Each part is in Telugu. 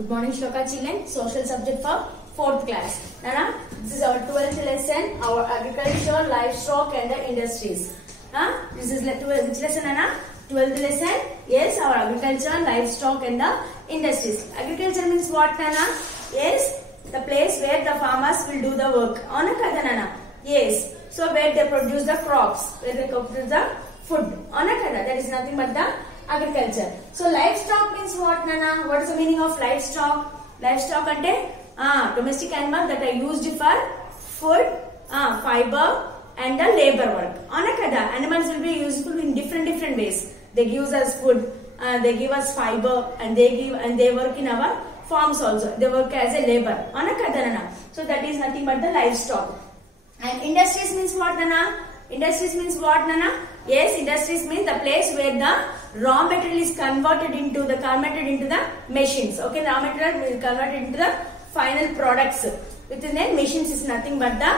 Good morning, Shloka children. Social subject for 4th class. Nana, this is our 12th lesson. Our agriculture, livestock, and the industries. This is which lesson, Nana? 12th lesson. Yes, our agriculture, livestock, and the industries. Agriculture means what, Nana? Yes, the place where the farmers will do the work. Ona kada, Nana? Yes. So where they produce the crops, where they produce the food. Ona kada? That is nothing but the agriculture. So livestock means what, Nana? What is the meaning of livestock? Livestock ante domestic animals that are used for food, fiber, and the labor work. Ana kada? Animals will be useful in different ways. They give us food, they give us fiber, and they work in our farms also. They work as a labor. Ana kada, Nana? So that is nothing but the livestock. And industries means what, Nana? Industries means what, Nana? Yes, industries means the place where the raw material is converted into the machines. Okay, the raw material is converted into the final products. Within the machines is nothing but the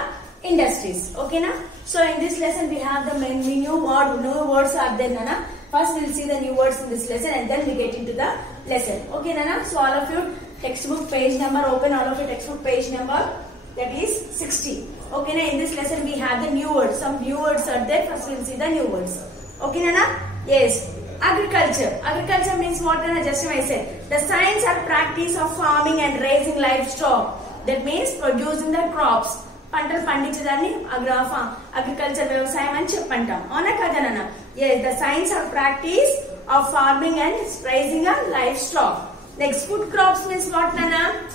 industries. Okay, na? So in this lesson we have the new words are there, Nana. First we will see the new words in this lesson and then we get into the lesson. Okay, Nana. So all of you textbook page number, open all of your textbook page number, that is 60. Okay, na? In this lesson we have the new words. Some new words are there. First we will see the new words. Okay, Nana? Yes. Agriculture. Agriculture means what, Nana? Just I said. The science or practice of farming and raising livestock. That means producing the crops. Pantal pandinchadani agriculture vyavasayam ani cheppantam. Avuna kada, Nana? Yes, the science or practice of farming and raising a livestock. Next, food crops means what, Nana?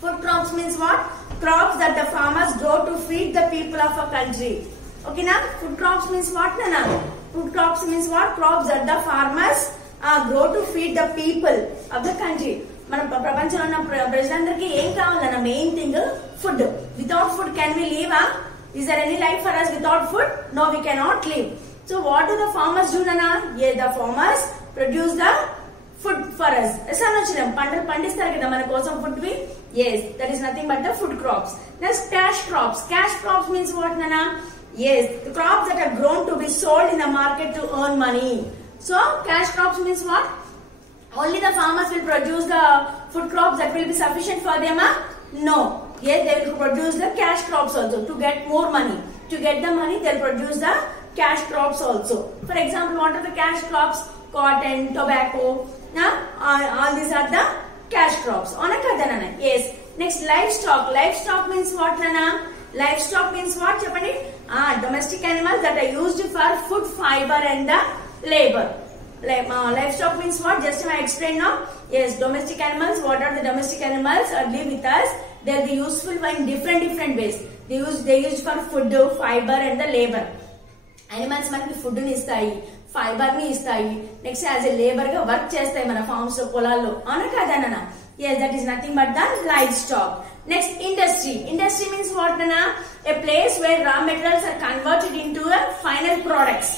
Food crops means what? Crops that the farmers grow to feed the people of a country. Okay, na? Food crops means what, Nana? Food crops means what? Crops that the farmers grow to feed the people of the country. మన ప్రపంచంలో ఉన్న ప్రజలందరికీ ఏం కావాలన్న main thing food. Without food can we live? Is there any life for us without food? No, we cannot live. So what do the farmers do, Nana? Yeah, the farmers produce the food for us. ఎసనొచ్చినాం పంటలు పండిస్తారు కదా మన కోసం ఫుడ్ వి. Yes, that is nothing but the food crops. Next, cash crops. Cash crops means what, Nana? Yes, the crops that are grown to be sold in the market to earn money. So cash crops means what? Only the farmers will produce the food crops that will be sufficient for them? No. Yes, they will produce the cash crops also to get more money. To get the money, they will produce the cash crops also. For example, what are the cash crops? Cotton, tobacco. All these are the cash crops. Yes. Next, livestock. Livestock means what, Nana? Livestock means what? Domestic animals that are used for food, fiber, and the labor. Livestock means what? Just I explained now. Yes, domestic animals. What are the domestic animals? Live with us. They will be useful in different ways. They use for food, fiber, and the labor. Animals మనకి ఫుడ్ ని ఇస్తాయి, ఫైబర్ ని ఇస్తాయి. నెక్స్ట్ యాజ్ ఎ లేబర్ గా వర్క్ చేస్తాయి మన ఫార్మ్స్ పొలాల్లో. అవునా కదా, Nana? Yes, that is nothing but the livestock. Next, industry. Industry means what, Nana? A place where raw materials are converted into a final products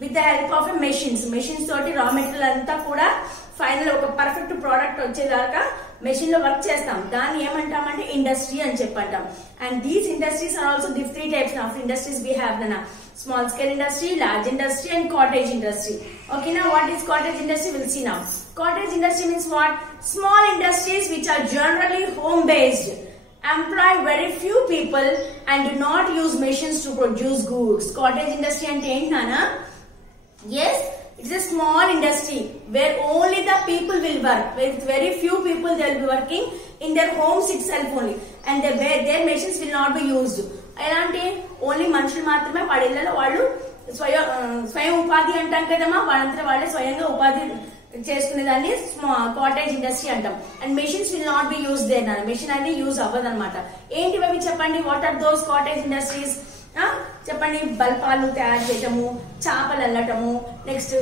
with the help of a machines. Machines తోటి రా మెటీరియల్ అంతా కూడా ఫైనల్ ఒక పర్ఫెక్ట్ ప్రోడక్ట్ వచ్చేదాకా మెషిన్ లో వర్క్ చేస్తాం. దాన్ని ఏమంటామంటే ఇండస్ట్రీ అని చెప్పంటాం. And these industries are also three types of industries we have, Nana. Small scale industry, large industry, and cottage industry. Okay, now what is cottage industry? We'll see now. Cottage industry means what? Small industries which are generally home based, employ very few people, and do not use machines to produce goods. Cottage industry ante enti, Nana? Yes, it's a small industry where only the people will work. With very few people they will be working in their homes itself only, and their machines will not be used. ఎలాంటి ఓన్లీ మనుషులు మాత్రమే వాళ్ళ ఇళ్లలో వాళ్ళు స్వయం ఉపాధి అంటాం కదమ్మా, వాళ్ళంతా వాళ్ళే స్వయంగా ఉపాధి చేసుకునే దాన్ని కాటేజ్ ఇండస్ట్రీ అంటాం. And machines will not be use there. Machine అనేది యూజ్ అవ్వదు అనమాట. ఏంటివి అవి చెప్పండి? What are those cottage industries? చెప్పండి. బల్పాలు తయారు చేయటము, చేపలు అల్లటము, నెక్స్ట్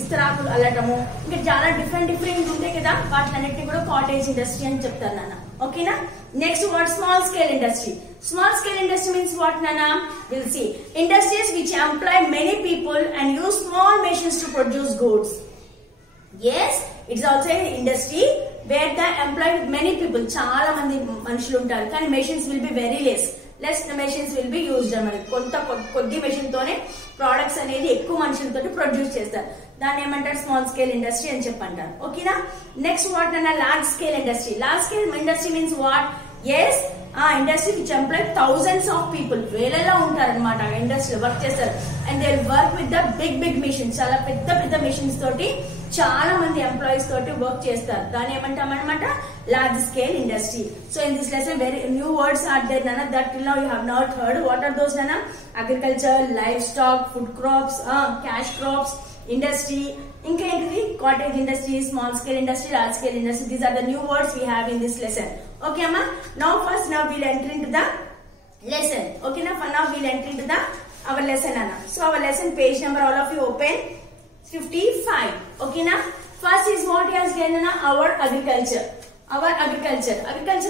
ఇస్తరాకులు అల్లటము, ఇంకా చాలా డిఫరెంట్ ఉంటాయి కదా, వాటిలన్నిటిని కూడా కాటేజ్ ఇండస్ట్రీ అని చెప్తారు, Nana. Okay, na? Next, what? Small scale industry. Small scale industry means what, Nana? We'll see. Industries which employ many people and use small machines to produce goods. Yes, it's also an industry where they employ many people. చాలా మంది మనుషులు ఉంటారు, కానీ machines will be very less. Less machines will be used. కొద్ది మెషిన్ తోనే ప్రొడక్ట్స్ అనేది ఎక్కువ మనుషులతో ప్రొడ్యూస్ చేస్తారు. దాన్ని ఏమంటారు స్మాల్ స్కేల్ ఇండస్ట్రీ అని చెప్పంటారు. ఓకేనా. నెక్స్ట్ వాట్ అన్న large scale industry. Large scale industry means what? Yes industry which employ thousands of people, వేలలో ఉంటారనమాట ఇండస్ట్రీలో వర్క్ చేస్తారు. And they work with the big machines, చాలా పెద్ద పెద్ద మిషన్స్ తోటి చాలా మంది ఎంప్లాయీస్ తోటి వర్క్ చేస్తారు. దాన్ని ఏమంటాం అనమాట large scale industry. So in this lesson very new words are there నన్న that till now you have not heard. What are those నన్న? Agriculture, livestock, food crops, cash crops, industry, ఇంకా ఏంటిది cottage industry, small scale industry, large scale industry. These are the new words we have in this lesson. Okay amma, now we'll enter into the lesson. Okay na, for now we'll enter into the our lesson anna. So our lesson page number all of you open 55. Okay na, first is what is given na our agriculture. Our agriculture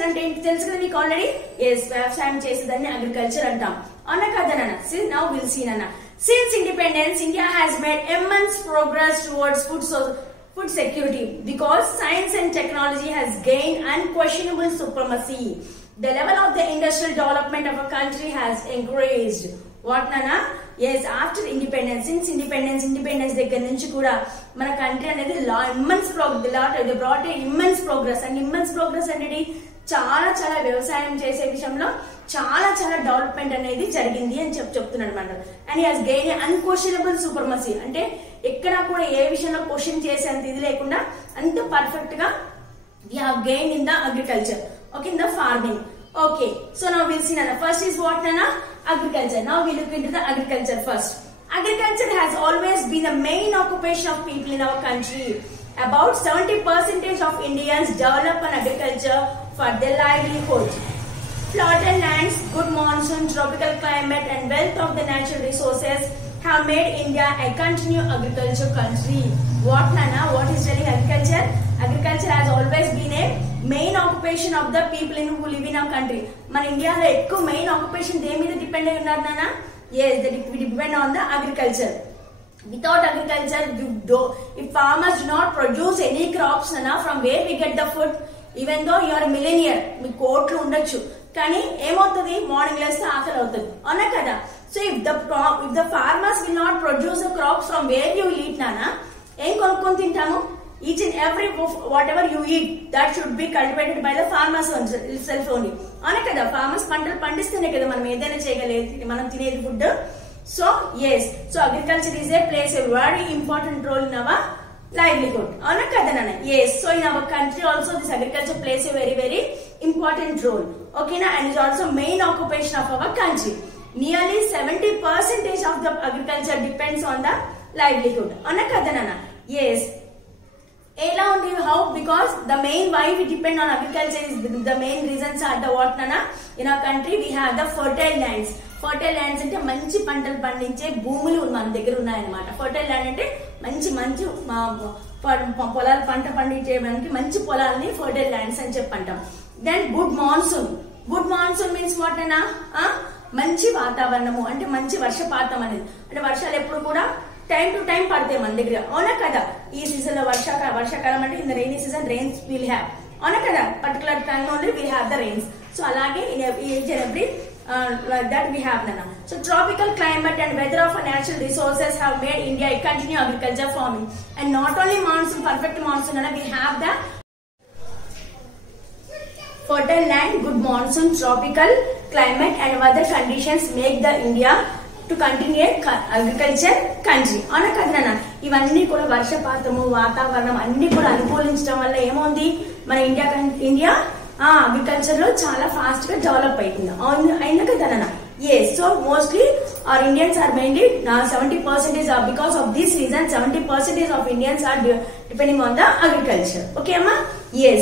ante enti telusu kada meeku already. Yes, వ్యవసాయం చేసేదాన్ని అగ్రికల్చర్ అంటాం. అవునా కదా నాన్న? See now we'll see nana. Since independence, India has made immense progress towards food security because science and technology has gained unquestionable supremacy. The level of the industrial development of a country has increased. What nana? Yes, after independence, since independence దగ్గర నుంచి కూడా మన కంట్రీ అనేది immense progress, they brought a immense progress. And immense progress అనేది చాలా చాలా వ్యవసాయం చేసే విషయంలో చాలా చాలా డెవలప్మెంట్ అనేది జరిగింది అని చెప్తున్నాడు అనమాట. And he has gain unquestionable supremacy, అంటే ఎక్కడ కూడా ఏ విషయంలో క్వశ్చన్ చేసేంత ఇది లేకుండా అంత పర్ఫెక్ట్ గా we have gain in the agriculture. Okay, in the farming. Okay, so now will see నన్న ఫస్ట్ ఈస్ వాట్ నన్న agriculture. Now we look into the agriculture first. Agriculture has always been the main occupation of people in our country. About 70% of Indians develop on agriculture for their livelihood. Fertile lands, good monsoon, tropical climate and wealth of the natural resources have made India a continuous agriculture country. What Nana? What is telling agriculture? Agriculture has always been a main occupation of the people who live in our country. మన ఇండియాలో ఎక్కువ మెయిన్ ఆక్యుపేషన్ దేని మీద డిపెండ్ అయి ఉన్నారు నాన్న? Yes, we depend on the agriculture. Without agriculture, if farmers do not produce any crops, nana, from where we get the food? Even though you are a millionaire, మీ కోట్లు ఉండొచ్చు, కానీ ఏమవుతుంది? మార్నింగ్ లేస్తే ఆకలి అవుతుంది, అవునా కదా? So if the farmers will not produce the crops, from where you will eat, nana? ఏం కొనుక్కొని తింటాము? Each and every whatever you eat, that should be cultivated by the farmers itself only. అవునా కదా? farmers పంటలు పండిస్తేనే కదా మనం ఏదైనా చేయగలిగేది, మనం తినేది food. So yes, so agriculture plays a very important role in our livelihood. అవునా కదా నాన్న? Yes, so in our country also this agriculture plays a very very important role. Okay na, and is also main occupation of our country. Nearly 70% of the agriculture depends on the livelihood. అవునా కదా నాన్న? Yes. How? Because the main why we depend on agriculture is the main reasons are the what nana? In our country we have the fertile lands. Fertile lands అంటే మంచి పంటలు పండించే భూములు మన దగ్గర ఉన్నాయన్నమాట. ఫర్టైల్ ల్యాండ్ అంటే మంచి మంచి పొలాలు పంట పండించేయడానికి మంచి పొలాలని ఫర్టైల్ ల్యాండ్స్ అని చెప్పంటాం. Then good monsoon. Good monsoon means what అన్నా? మంచి వాతావరణము అంటే మంచి వర్షపాతం అనేది, అంటే వర్షాలు ఎప్పుడు కూడా టైం టు టైం పడతాయి మన దగ్గర, అవునా కదా? ఈ సీజన్ లో వర్షాకాలం అంటే in the rainy season rains will have, అవునా కదా? Particular time only will have the rains. So అలాగే each and every that we have nana. So tropical climate and weather of natural resources have made India a continue agriculture farming. And not only monsoon, perfect monsoon nana, we have the fertile land, good monsoon, tropical climate and weather conditions make the India to continue agriculture country. అవునా కదా నాన్న? ఇవన్నీ కూడా వర్షపాతము వాతావరణం అన్ని కూడా అనుకూలించడం వల్ల ఏమవుంది? మన ఇండియా అగ్రికల్చర్ లో చాలా ఫాస్ట్ గా డెవలప్ అవుతుంది, అయినా కదా నాన్న? Yes, so mostly our Indians are mainly 70% because of this reason 70% of Indians are depending on the agriculture. Okay amma? Yes,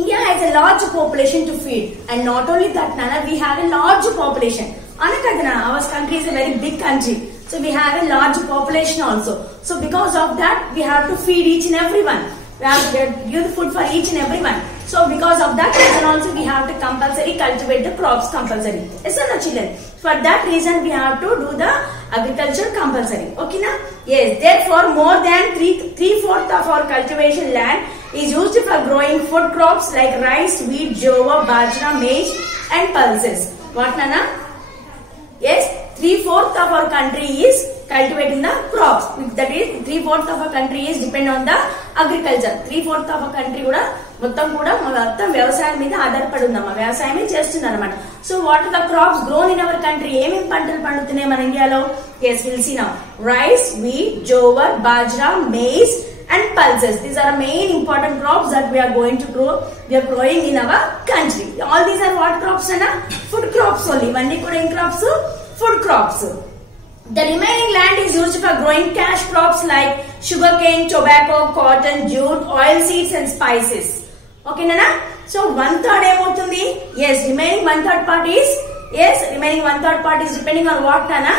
India has a large population to feed, and not only that nana, we have a large population. Anakadana, our country is a very big country, so we have a large population also. So because of that, we have to feed each and everyone. We have to give food for each and everyone. So because of that reason also, we have to compulsory cultivate the crops compulsory. Yes or no children? For that reason, we have to do the agriculture compulsory. Okay na? Yes. Therefore, more than 3/4 of our cultivation land is used for growing food crops like rice, wheat, jowar, bajra, maize, and pulses. What nana? Yes, 3/4 of our country is cultivating the crops. That is 3/4 of our country is depend on the agriculture. 3/4 of our country కూడా మొత్తం వ్యవసాయం మీద ఆధారపడి ఉందమ్మా, వ్యవసాయమే చేస్తుంది అనమాట. So what are the crops grown in our country? ఏమేమి పంటలు పండుతున్నాయి మన ఇండియాలో? yes, we'll see now. Rice, wheat, jowar, bajra, maize and pulses. These are main important crops that we are going to grow. We are growing in our country. All these are what crops? Food crops only. Ivanni kuda em crops? Food crops. The remaining land is used for growing cash crops like sugarcane, tobacco, cotton, jute, oil seeds and spices. Okay nana? So 1/3 ఏమవుతుంది? yes, remaining 1/3 part is depending on what nana?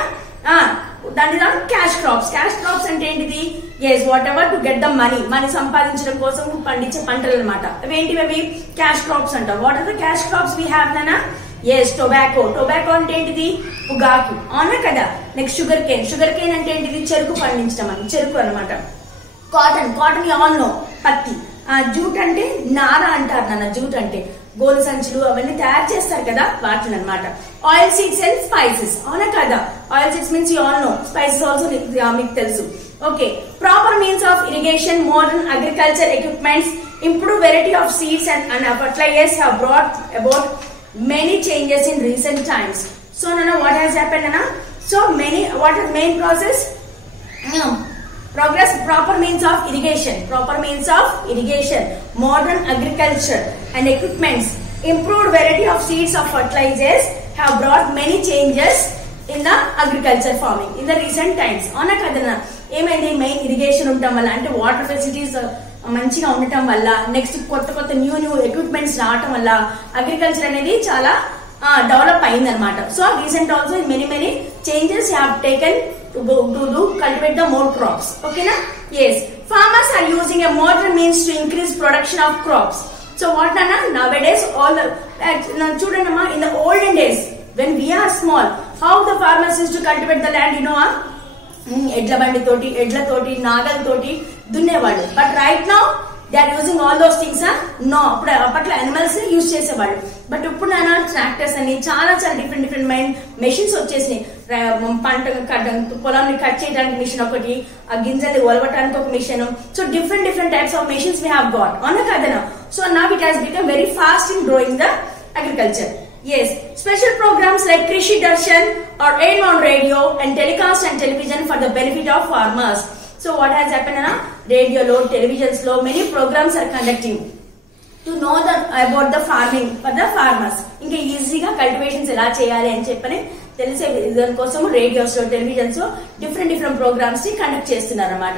That is on cash crops. Cash crops అంటే ఏంటిది? yes, whatever to get the money సంపాదించడం కోసం పండించే పంటలు అన్నమాట. అవేంటివి అవి? cash crops అంటారు. what are the cash crops we have nana? yes, tobacco అంటే ఏంటిది? పొగాకు, అవునా కదా. నెక్స్ట్ షుగర్ కేన్ అంటే ఏంటిది? చెరుకు పండించడం అని, చెరుకు అన్నమాట. కాటన్ ఆల్ నో, పత్తి. జూట్ అంటే నార అంటారు నాన్న. జూట్ అంటే గోలు సంచులు అవన్నీ తయారు చేస్తారు కదా, వాటిని అన్నమాట. ఆయిల్ సీడ్స్ అండ్ స్పైసెస్, అవునా కదా. Oil seeds means you all know, spices also మీకు తెలుసు. Okay, proper means of irrigation, modern agriculture equipments, improve variety of seeds and fertilizers have brought about many changes in recent times. So nana, what has happened nana? So what is main process? Proper means of irrigation, modern agriculture and equipments, improved variety of seeds of fertilizers have brought many changes in the agriculture farming in the recent times. అవునా కదనా? ఏమైంది? మెయిన్ ఇరిగేషన్ ఉండటం వల్ల, అంటే వాటర్ ఫెసిలిటీస్ మంచిగా ఉండటం వల్ల, నెక్స్ట్ కొత్త న్యూ ఎక్విప్మెంట్స్ రావటం వల్ల అగ్రికల్చర్ అనేది చాలా డెవలప్ అయింది అనమాట. So recent also many changes have taken to cultivate the more crops. Okay na? yes, farmers are using a modern means to increase production of crops. So what nana? Nowadays all chudandamma, in the olden days when we are small, how the farmers used to cultivate the land, you know? ఎడ్ల తోటి నాగల్ తోటి దున్నేవాళ్ళు. But right now they are using all those things. No, అప్పట్లో అనిమల్స్ యూజ్ చేసేవాళ్ళు. బట్ ఇప్పుడు నాన్న ట్రాక్టర్స్ అని చాలా డిఫరెంట్ మెషిన్స్ వచ్చేసినాయి. పొలాన్ని కట్ చేయడానికి మిషన్ ఒకటి, ఆ గింజల్ని ఒలవటానికి ఒక machine. So different types of machines we have got, అవునా కదనా. So now it has become very fast in growing the agriculture. yes, special programs like Krishi Darshan or air on radio and telecast and television for the benefit of farmers. So what has happened na? Radio lo, televisions lo, many programs are conducting to know about the farming for the farmers. ఇంకా ఈజీగా కల్టివేషన్స్ ఎలా చేయాలి అని చెప్పని తెలిసే దాని కోసం రేడియోస్ లో, టెలివిజన్స్ లో డిఫరెంట్ ప్రోగ్రామ్స్ ని కండక్ట్ చేస్తున్నారు అన్నమాట.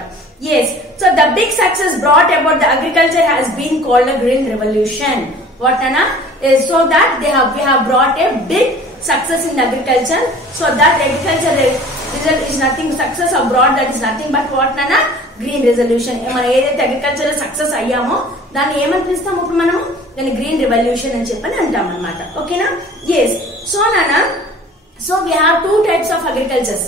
yes, so the big success brought about the agriculture has been called the green revolution. what nana? so that we have brought a big success in agriculture. So that agriculture result is nothing, success abroad, that is nothing but what nana? green revolution. మనం ఏదైతే అగ్రికల్చర్ సక్సెస్ అయ్యామో దాన్ని ఏమని పిలుస్తాం ఇప్పుడు మనము? దాన్ని గ్రీన్ రెవల్యూషన్ అని చెప్పని అంటాం అనమాట. ఓకేనా? yes, so nana, so we have two types of agricultures.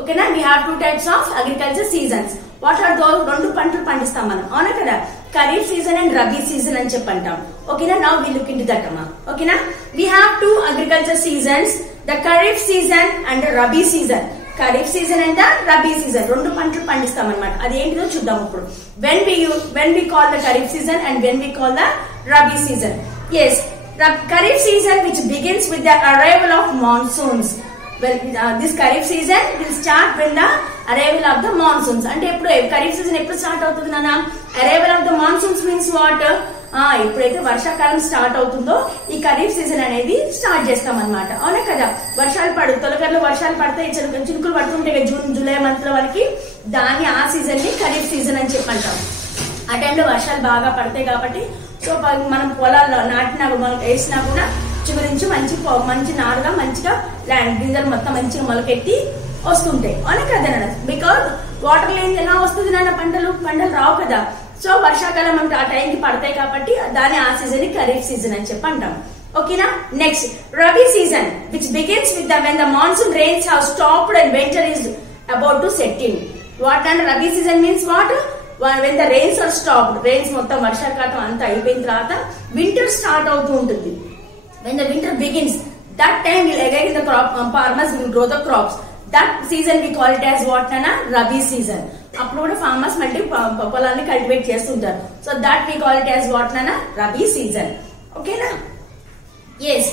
ఓకేనా? we have two types of agriculture seasons. what are those? రెండు పంటలు పండిస్తాం మనం, అవునా కదా. Kharif season and rabi season అని చెప్పి అంటాం. ఓకేనా? Now we look into that అమ్మా. ఓకేనా? we have two agriculture seasons, the kharif season and rabi season. Kharif season and rabi season, రెండు పంటలు పండిస్తాం అనమాట. అది ఏంటిదో చూద్దాం ఇప్పుడు. when we call the kharif season and when we call the rabi season. yes, kharif season which begins with the arrival of monsoons. well, this kharif season will start when the arrival of the monsoons. అంటే ఎప్పుడు ఖరీఫ్ సీజన్ ఎప్పుడు స్టార్ట్ అవుతుంది నాన్న? arrival of the monsoons means what? ఎప్పుడైతే వర్షాకాలం స్టార్ట్ అవుతుందో ఈ ఖరీఫ్ సీజన్ అనేది స్టార్ట్ చేస్తాం అనమాట, అవునా కదా. వర్షాలు తొలకర్లో వర్షాలు పడతాయి, చినుకులు పడుతుంటాయి జూన్ జూలై మంత్ లో వరకు. దాన్ని ఆ సీజన్ ని ఖరీఫ్ సీజన్ అని చెప్పంటాం. ఆ టైంలో వర్షాలు బాగా పడతాయి కాబట్టి సో మనం పొలాల్లో నాటినా వేసినా కూడా చిగురించి మంచి నారుగా మంచిగా ల్యాండ్ గింజలు మొత్తం మంచిగా మొలకెత్తి వస్తుంటాయి, అవునా కదా. బికాజ్ వాటర్ లేని ఎలా వస్తుంది నాన్న? పంటలు రావు కదా. సో వర్షాకాలం అంటే ఆ టైంకి పడతాయి కాబట్టి దాని ఆ సీజన్ ని ఖరీఫ్ సీజన్ అని చెప్పి అంటాం. ఓకేనా? Next rabi season which begins with when the monsoon rains have stopped and winter is about to set in. what and rabi season means what? when the rains are stopped, rains మొత్తం వర్షాకాలం అంతా అయిపోయిన తర్వాత వింటర్ స్టార్ట్ అవుతూ ఉంటుంది. when the winter begins, That time will again the crop farmers will grow the crops. That season we call it as what nana? Rabi season. అప్పుడు కూడా farmers మళ్ళీ పొలాన్ని కల్టివేట్ చేస్తుంటారు. So that we call it as what nana? Rabi season. Okay na? Yes.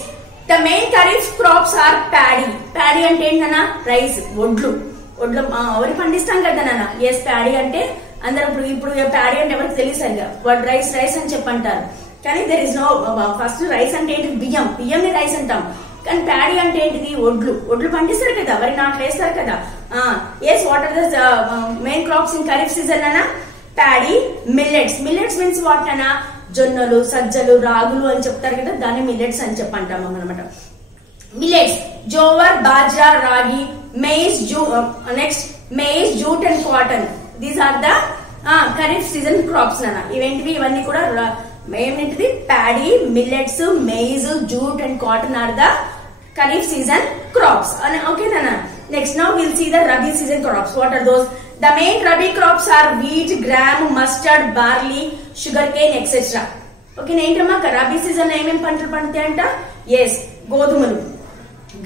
The main kharif crops are paddy. Paddy అంటే ఏంటన్నా? రైస్, వడ్లు. వడ్లు వరి పండిస్తాం కదా నాన్న. ఎస్, ప్యాడీ అంటే అందరూ ఇప్పుడు ప్యాడీ అంటే ఎవరికి తెలియదు సరిగా. రైస్ రైస్ అని చెప్పంటారు. కానీ there is no, first rice అంటే ఏంటి? బియ్యంని రైస్ అంటాం. కానీ ప్యాడీ అంటే ఏంటిది? వడ్లు పండిస్తారు కదా, వరి నాట్లు వేస్తారు కదా. Yes, what are the main crops in Kharif season అన్నా? Paddy, millets. Millets means what అన్నా? జొన్నలు, సజ్జలు, రాగులు అని చెప్తారు కదా, దాన్ని మిల్లెట్స్ అని చెప్పంటాం అనమాట. మిల్లెట్స్, జోవర్, బాజ్రా, రాగి, maize, next maize, jute and cotton. These are the kharif season crops nana. ఇవన్నీ కూడా ఏంటిది? Paddy, millets, maize, jute and cotton are the kharif season crops. Okay nana. Next now we'll see the rabi season crops. What are those? The main rabi crops are wheat, gram, mustard, barley, sugarcane, etc. Okay, ఏంటమ్మా rabi season ఏమేం పంటలు పండుతాయి అంట? yes, గోధుమలు.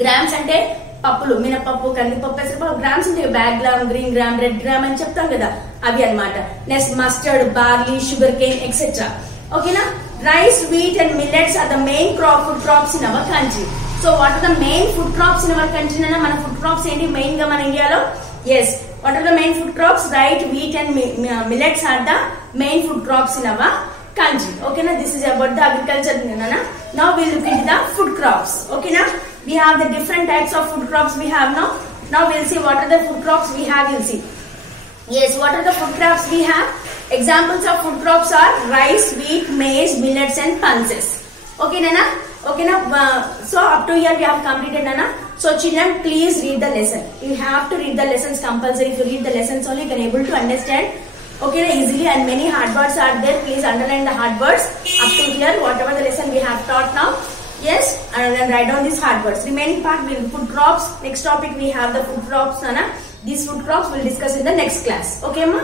గ్రామ్స్ అంటే పప్పులు, మినపప్పు, కందిపప్పు, పెసరపప్పు. గ్రామ్స్ అంటే black gram, green gram, red gram అని చెప్తాం కదా, అవి అన్నమాట. Next mustard, barley, sugarcane etcetera. ఓకేనా? Rice, wheat and millets are the main food crops in our country. So what are the main food crops in our country అన్న? మన ఫుడ్ క్రాప్స్ ఏంటి మెయిన్ గా మన ఇండియాలో? Yes, what are the main food crops? Right, wheat and millets are the main food crops in hour country. Okay na? This is about the agriculture nana. Now we look into the food crops. Okay na? We have the different types of food crops we have now. Now we'll see what are the food crops we have. We'll see. Yes, what are the food crops we have? Examples of food crops are rice, wheat, maize, millets and pulses. Okay nana? Okay na? So up to here we have completed nana. So children, please read the lesson. You have to read the lessons compulsory. If you read the lessons only, you can able to understand. Okay, easily, and many hard words are there. Please underline the hard words up to here. Whatever the lesson we have taught now, yes, and then write down these hard words. Remaining part will food crops. Next topic we have the food crops, Nana. These food crops we'll discuss in the next class. Okay, ma?